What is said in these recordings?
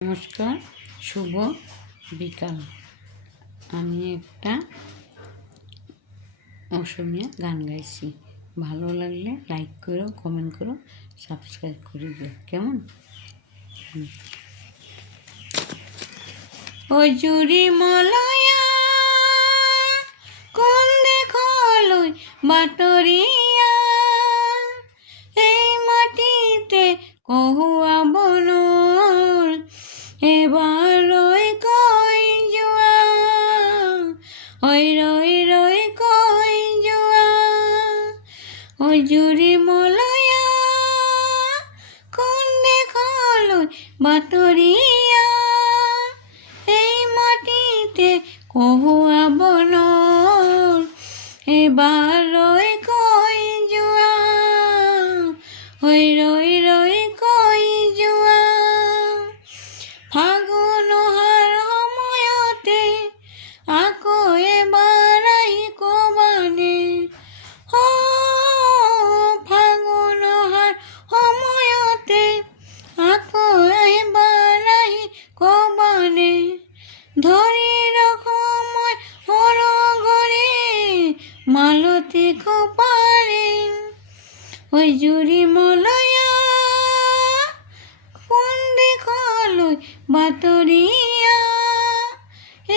নমস্কার, শুভ বিকাল। আমি একটা অসমীয়া গান গাইছি। ভালো লাগলে লাইক করো, কমেন্ট করো, সাবস্ক্রাইব করে দিও। কেমন? ওই জুড়ি মলয়া কোন দেখলই বাটরিয়া, এই মাটিতে কহুয়া বনর এবার রই কই জুয়া, ওই রই রই কই জুয়া। ওই জুড়ি মলয়া কোন দেখলই বাটরিয়া, এই মাটিতে কহুয়া বনর এবার রই কই জুয়া, ওই রই রই কই জুয়া। ফাগুন হার সময়তে আকো এবার কবানে, ও ফাগুন হার সময়তে আকো এবার কবানে, ধরি রকময় হরগরে মালতী খোপারে। ওই জুড়ি মলয়া কোন দেখলই বাতরিয়া,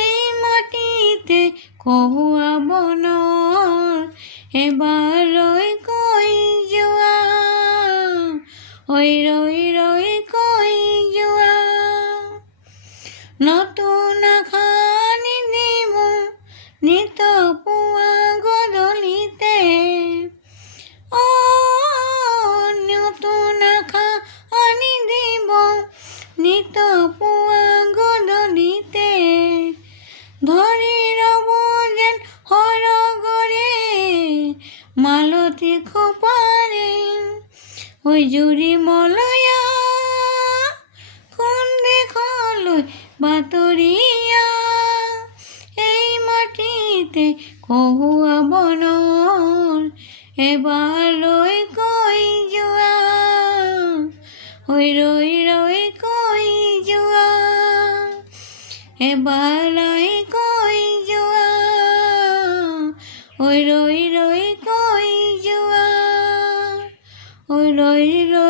এই মাটিতে কহুয়া বনর এবার রই কই জুয়া, ওই রই রই কই জুয়া। নতুন খানি দিব নিত পুয়া গদলিতে, ও নতুন খানি দিব নিত পুয়া গদলিতে, ধরি রব যেন হরগরে মালতী খোপারে। ওই জুড়ি মলয়া কোন দেখলই বাতরিয়া, এই মাটিতে কহুয়া বনর এবার রই কই জুয়া, ওই রই রই কই জুয়া, এবার রই কই জুয়া, ওই রই রই কই জুয়া, ওই রই রই।